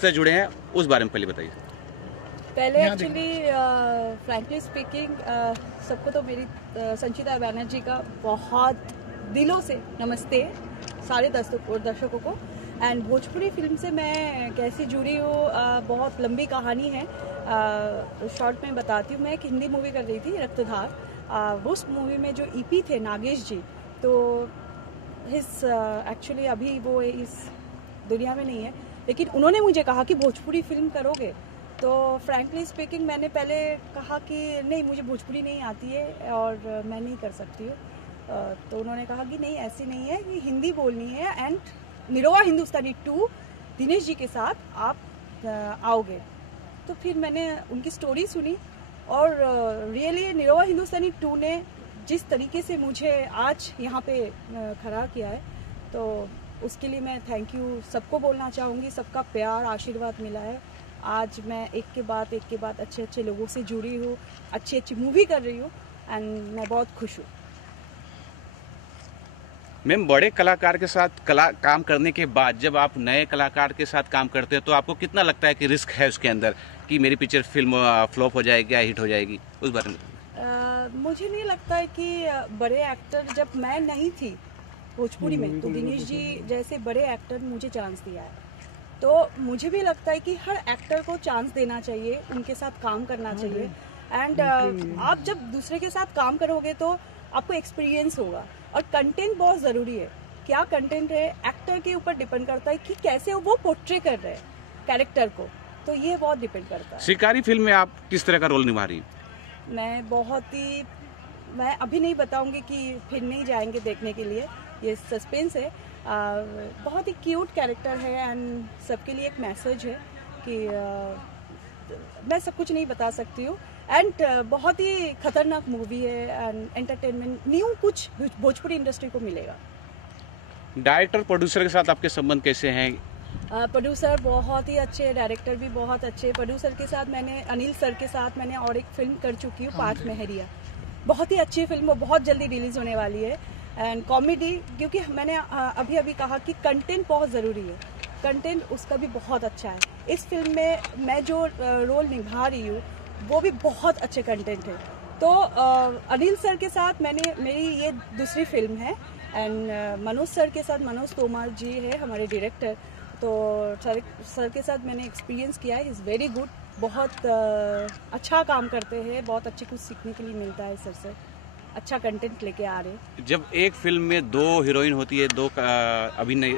से जुड़े हैं, उस बारे में पहले बताइए। पहले एक्चुअली फ्रैंकली स्पीकिंग सबको तो मेरी संचिता बैनर्जी का बहुत दिलों से नमस्ते सारे दर्शकों को। एंड भोजपुरी फिल्म से मैं कैसी जुड़ी हूँ, बहुत लंबी कहानी है, शॉर्ट में बताती हूँ। मैं एक हिंदी मूवी कर रही थी रक्तधार, उस मूवी में जो ईपी थे नागेश जी, तो एक्चुअली अभी वो इस दुनिया में नहीं है, लेकिन उन्होंने मुझे कहा कि भोजपुरी फिल्म करोगे। तो फ्रैंकली स्पीकिंग मैंने पहले कहा कि नहीं, मुझे भोजपुरी नहीं आती है और मैं नहीं कर सकती हूँ। तो उन्होंने कहा कि नहीं, ऐसी नहीं है, कि हिंदी बोलनी है एंड निरोवा हिंदुस्तानी 2 दिनेश जी के साथ आप आओगे। तो फिर मैंने उनकी स्टोरी सुनी और रियली निरोवा हिंदुस्तानी 2 ने जिस तरीके से मुझे आज यहाँ पे खड़ा किया है, तो उसके लिए मैं थैंक यू सबको बोलना चाहूँगी। सबका प्यार आशीर्वाद मिला है, आज मैं एक के बाद अच्छे अच्छे लोगों से जुड़ी हूँ, अच्छी मूवी कर रही हूँ एंड मैं बहुत खुश हूँ। मैम, बड़े कलाकार के साथ काम करने के बाद जब आप नए कलाकार के साथ काम करते हैं तो आपको कितना लगता है कि रिस्क है उसके अंदर कि मेरी पिक्चर फिल्म फ्लॉप हो जाएगी या हिट हो जाएगी, उस बारे में? मुझे नहीं लगता है कि बड़े एक्टर, जब मैं नहीं थी भोजपुरी में तो दिनेश जी जैसे बड़े एक्टर मुझे चांस दिया है, तो मुझे भी लगता है कि हर एक्टर को चांस देना चाहिए, उनके साथ काम करना चाहिए। एंड आप जब दूसरे के साथ काम करोगे तो आपको एक्सपीरियंस होगा, और कंटेंट बहुत ज़रूरी है। क्या कंटेंट है एक्टर के ऊपर डिपेंड करता है कि कैसे वो पोर्ट्रे कर रहे हैं कैरेक्टर को, तो ये बहुत डिपेंड करता है। शिकारी फिल्म में आप किस तरह का रोल निभा रही हैं? मैं अभी नहीं बताऊंगी कि फिर नहीं जाएंगे देखने के लिए, ये सस्पेंस है। बहुत ही क्यूट कैरेक्टर है एंड सबके लिए एक मैसेज है कि मैं सब कुछ नहीं बता सकती हूँ। एंड बहुत ही खतरनाक मूवी है एंड एंटरटेनमेंट न्यू कुछ भोजपुरी इंडस्ट्री को मिलेगा। डायरेक्टर प्रोड्यूसर के साथ आपके संबंध कैसे हैं? प्रोड्यूसर बहुत ही अच्छे, डायरेक्टर भी बहुत अच्छे। प्रोड्यूसर के साथ मैंने अनिल सर के साथ मैंने और एक फिल्म कर चुकी हूँ, 5 मेहरिया, बहुत ही अच्छी फिल्म, बहुत जल्दी रिलीज होने वाली है। एंड कॉमेडी, क्योंकि मैंने अभी कहा कि कंटेंट बहुत ज़रूरी है, कंटेंट उसका भी बहुत अच्छा है। इस फिल्म में मैं जो रोल निभा रही हूँ वो भी बहुत अच्छे कंटेंट है। तो अनिल सर के साथ मेरी ये दूसरी फिल्म है एंड मनोज सर के साथ, मनोज तोमर जी है हमारे डायरेक्टर, तो सर के साथ मैंने एक्सपीरियंस किया है, इज़ वेरी गुड, बहुत अच्छा काम करते हैं, बहुत अच्छे कुछ सीखने के लिए मिलता है सर से, अच्छा कंटेंट लेके आ रहे हैं। जब एक फिल्म में 2 हीरोइन होती है, 2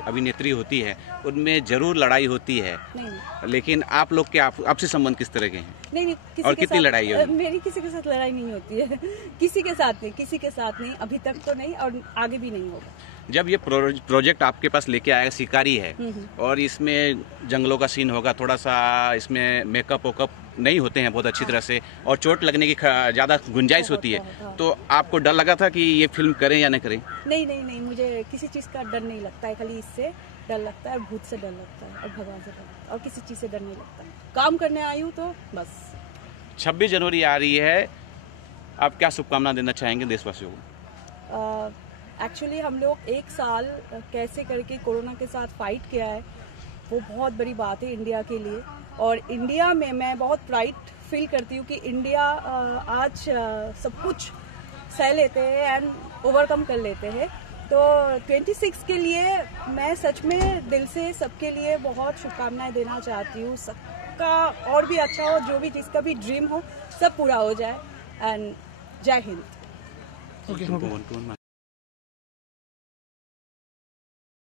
अभिनेत्री होती है, उनमें जरूर लड़ाई होती है। नहीं, लेकिन आप लोग के आपसे संबंध किस तरह के हैं? नहीं, और कितनी लड़ाई है? मेरी किसी के साथ लड़ाई नहीं होती है किसी के साथ नहीं, अभी तक तो नहीं और आगे भी नहीं होगा। जब ये प्रोजेक्ट आपके पास लेके आएगा, शिकारी है, और इसमें जंगलों का सीन होगा, थोड़ा सा इसमें मेकअप वोकअप नहीं होते हैं बहुत अच्छी तरह से, और चोट लगने की ज़्यादा गुंजाइश होती है, तो आपको डर लगा था कि ये फिल्म करें या नहीं करें? नहीं, मुझे किसी चीज़ का डर नहीं लगता है, खाली इससे डर लगता है और भूत से डर लगता है और भगवान से डर लगता है, और किसी चीज़ से डर नहीं लगता है। काम करने आई हूँ तो बस। 26 जनवरी आ रही है, आप क्या शुभकामना देना चाहेंगे देशवासियों को? एक्चुअली हम लोग 1 साल कैसे करके कोरोना के साथ फाइट किया है, वो बहुत बड़ी बात है इंडिया के लिए, और इंडिया में मैं बहुत प्राइड फील करती हूँ कि इंडिया आज सब कुछ सह लेते हैं एंड ओवरकम कर लेते हैं। तो 26 के लिए मैं सच में दिल से सबके लिए बहुत शुभकामनाएं देना चाहती हूँ, सबका और भी अच्छा हो, जो भी जिसका भी ड्रीम हो सब पूरा हो जाए, एंड जय हिंद।